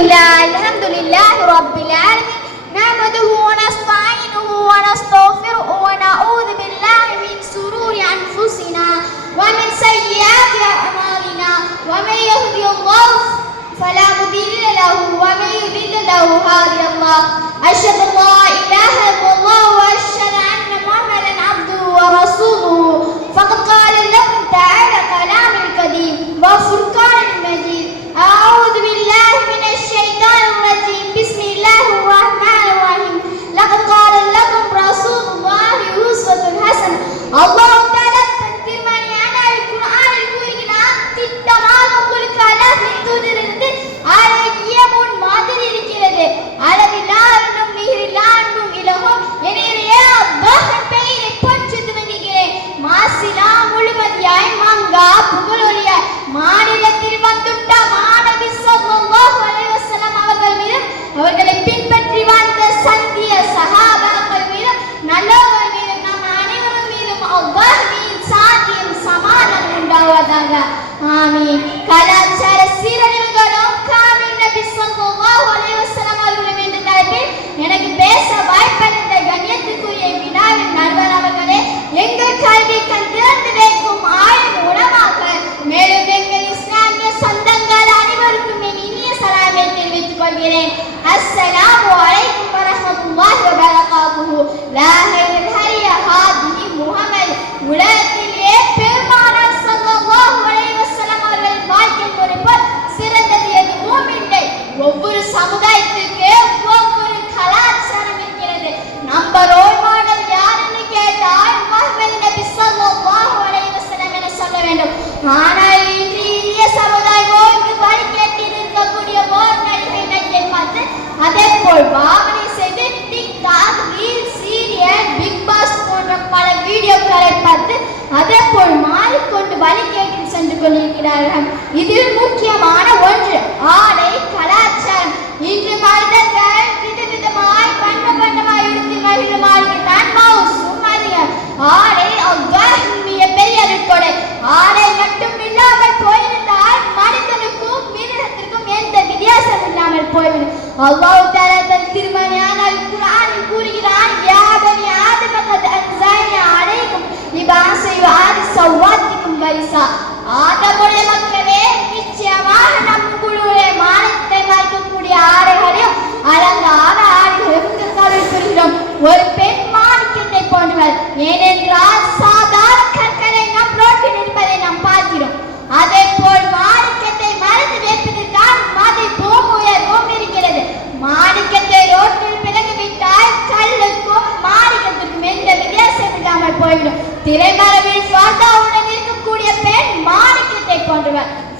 الحمد لله رب العالمين. نحمده ونستعينه ونستغفره ونعوذ بالله من شرور أنفسنا ومن سيئات أعمالنا. ومن يهدي الله فلا مضل له ومن يضلل له هادي الله. Amin. அதே போல் மாறிக்கொண்டு வழி கேட்டு சென்று கொண்டிருக்கிறார்கள். இதில் முக்கியமான ஒன்று ஆடை கலாச்சாரம். இன்று மனிதர்கள் விதவிதமாய் பண்ண பண்ணமாய் எடுத்து மகிழுமாறுதான் மவுசும் அதிகம் ஆடை அவ்வாறு பெரிய கொடை ஆடை மட்டும் இல்லாமல் போயிருந்தால் மனிதனுக்கும் மிருகத்திற்கும் எந்த வித்தியாசம் இல்லாமல் போய்விடும் அவ்வாறு சவாத்திக்கும் பரிசா ஆதமுடைய மக்களே நிச்சயமாக நம் குழுவிலே மானத்தை மறைக்கக்கூடிய ஆடைகளையும் அலங்கார ஆடைகளையும் கற்காலில் பெறுகிறோம் ஒரு பெண் மாணிக்கத்தை போன்றவர் ஏனென்றால் சாதாரண கற்களை நம் ரோட்டில் நிற்பதை நாம் பார்க்கிறோம் அதே போல் மாணிக்கத்தை மறந்து வைப்பதற்கான மதிப்பும் உயர்வும் இருக்கிறது மாணிக்கத்தை ரோட்டில் பிறகு விட்டால் கல்லுக்கும் மாணிக்கத்திற்கும் எந்த வித்தியாசம் இல்லாமல் போய்விடும் திரைமறை ஃபர்தாவுடன் இருக்கக்கூடிய பெண் மாணிக்கத்தை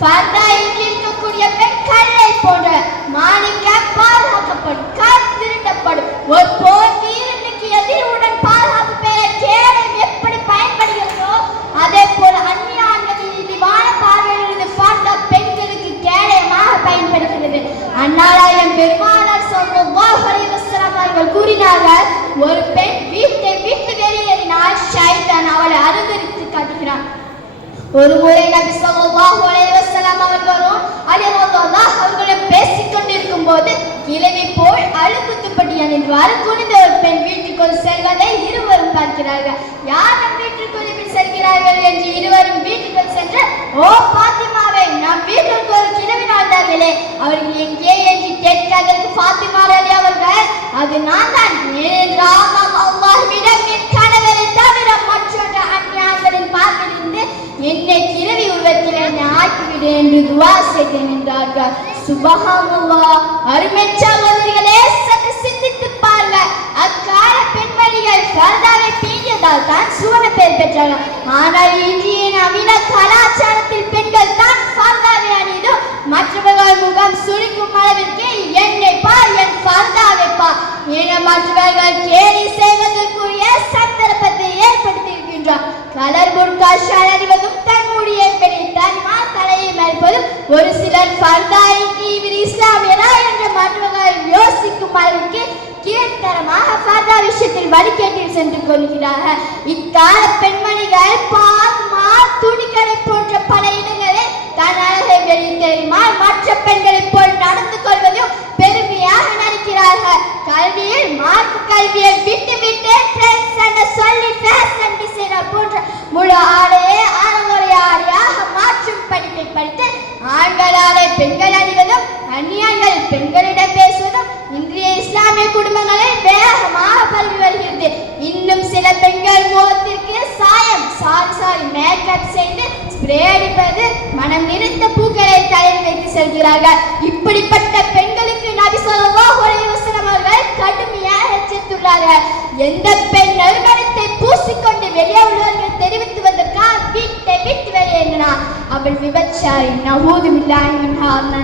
போன்றவர் இருக்கக்கூடிய பெண் கல்லை போன்றவர் மாணிக்கம் பாதுகாக்கப்படும் கல் திருடப்படும் ஒரு போர் வீரனுக்கு எதிரியுடன் பாதுகாப்பு பெற கேடயம் எப்படி பயன்படுகிறதோ அதே போல அந்நிய ஆண்களின் இழிவான பார்வையிலிருந்து ஃபர்தா பெண்களுக்கு கேடயமாக பயன்படுகிறது. அன்னாராயம் பெருமானார் ஸல்லல்லாஹு அலைஹி வஸல்லம் அவர்கள் கூறினார்கள் ஒரு பெண் வீட்டை விட்டு வெளியேறினால் ஷைதான் அவளை அருகரித்து காட்டுகிறான். ஒரு முறை நபி ஸல்லல்லாஹு அலைஹி வஸல்லம் அவர்களும் அலி ரலியல்லாஹு அவர்களும் பேசிக் கொண்டிருக்கும் போது கிழவி போல் அழுக்குத்துப்பட்டி அணிந்தவாறு குனிந்த ஒரு பெண் வீட்டுக்குள் செல்வதை இருவரும் பார்க்கிறார்கள். யார் நம் வீட்டிற்குள் இப்படி செல்கிறார்கள் என்று இருவரும் வீட்டுக்குள் சென்று ஓ பாத்திமாவே நம் வீட்டிற்கு ஒரு கிழவி வாழ்ந்தார்களே அவர்கள் எங்கே என்று கேட்காதற்கு பாத்திமா அலி அவர்கள். அது நான் தான் ஏனென்றால் நாம் அல்லாஹ்விடம் என் கணவரை தவிர மற்றொன்று அந்நியார்களின் பார்வையிலிருந்து என்னை கிழவி உருவத்தில் என்னை ஆக்கிவிடு என்று துவா செய்தேன் என்றார்கள் சுபஹானல்லாஹ் அருமை சகோதரிகளே சற்று சிந்தித்து பாருங்க அக்கால பெண்மணிகள் ஃபர்தாவை பீடியதால் தான் சுவன பெயர் பெற்றார்கள் ஆனால் இன்றைய நவீன கலாச்சாரத்தில் பெண்கள் தான் ஃபர்தாவை அணிந்தும் மற்றவர்கள் முகம் சுழிக்கும் அளவிற்கு என்னை பார் என் ஃபர்தாவை பார் என மற்றவர்கள் கேலி செய்வது படிக்கட்டில் சென்று கொள்கிறார்கள் இக்கால பெண்மணிகள் பாமா துணிக்கடை போன்ற பல இடங்களில் தன் அழகை வெளித்தெறிமால் மற்ற பெண்களைப் போல் நடந்து கொள்வதையும் பெருமையாக நினைக்கிறார்கள் கல்வியில் மார்க் கல்வியை விட்டு விட்டு சொல்லி ஃபேஷன் போன்ற முழு ஆடையை அறமுறையாக மாற்றும் படிப்பை படித்து ஆண்களால் எந்த பெண் நறுமணத்தை பூசிக்கொண்டு வெளியே உள்ளவர்கள் தெரிவித்து வந்ததற்காக வீட்டை விட்டு வெளியேறினார் அவள் விபச்சாரி நகூது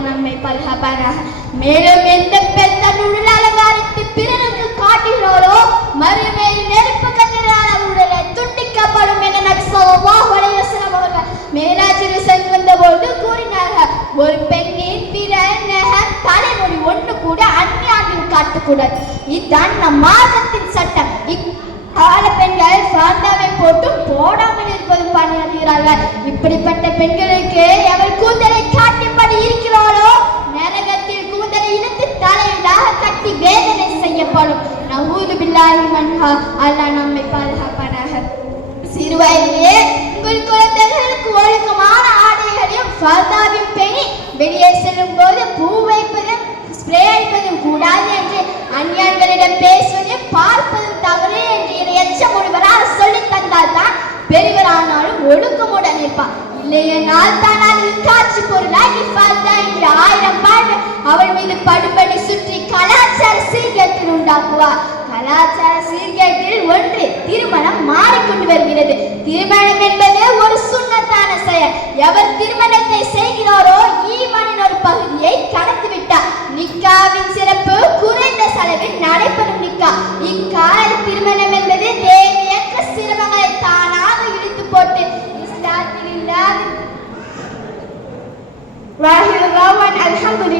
நம்மை பல்கபானாக மேலும் எந்த பெண் தன் உடல் அலங்காரத்தை பிறருக்கு காட்டுகிறாரோ மறுமேல் நெருப்பு கட்டினால் அவருடைய துண்டிக்கப்படும் என நபி ஸல்லல்லாஹு அலைஹி வஸல்லம் அவர்கள் மேராஜில் சென்று வந்தபோது கூறினார்கள். ஒரு பெண்ணின் பிற நகம் தலைமுடி ஒன்று கூட அந்நியாவில் காட்டக்கூடாது. இதுதான் நம் மாதத்தின் சார்ந்தவை போட்டும் போடாமல் இருப்பது பணியாற்றுகிறார்கள் இப்படிப்பட்ட பெண்களுக்கு அவள் கூந்தலை காட்டியபடி இருக்கிறாளோ நரகத்தில் கூந்தலை இழுத்து தலையிலாக கட்டி வேதனை செய்யப்படும். நவூது பில்லாஹி மன்ஹா அல்லாஹ் நம்மை பாதுகாப்பானாக. சிறுவயதிலே உங்கள் குழந்தைகளுக்கு ஒழுக்கமான ஆடைகளையும் ஃபர்தாவின் பெணி வெளியே செல்லும் போது இருப்பான் இல்லையென்றால் தான் அது காட்சி பொருளாகி ஃபர்தா ஆயிரம் பார்வை அவள் மீது படுபடி சுற்றி கலாச்சார சீர்கேட்டில் உண்டாக்குவார் கலாச்சார சீர்கேட்டில் ஒன்று திருமணம் மாறிக்கொண்டு வருகிறது. திருமணம் என்பது ஒரு சுண்ணத்தான செயல். எவர் திருமணத்தை செய்கிறாரோ ஈமானின் ஒரு பகுதி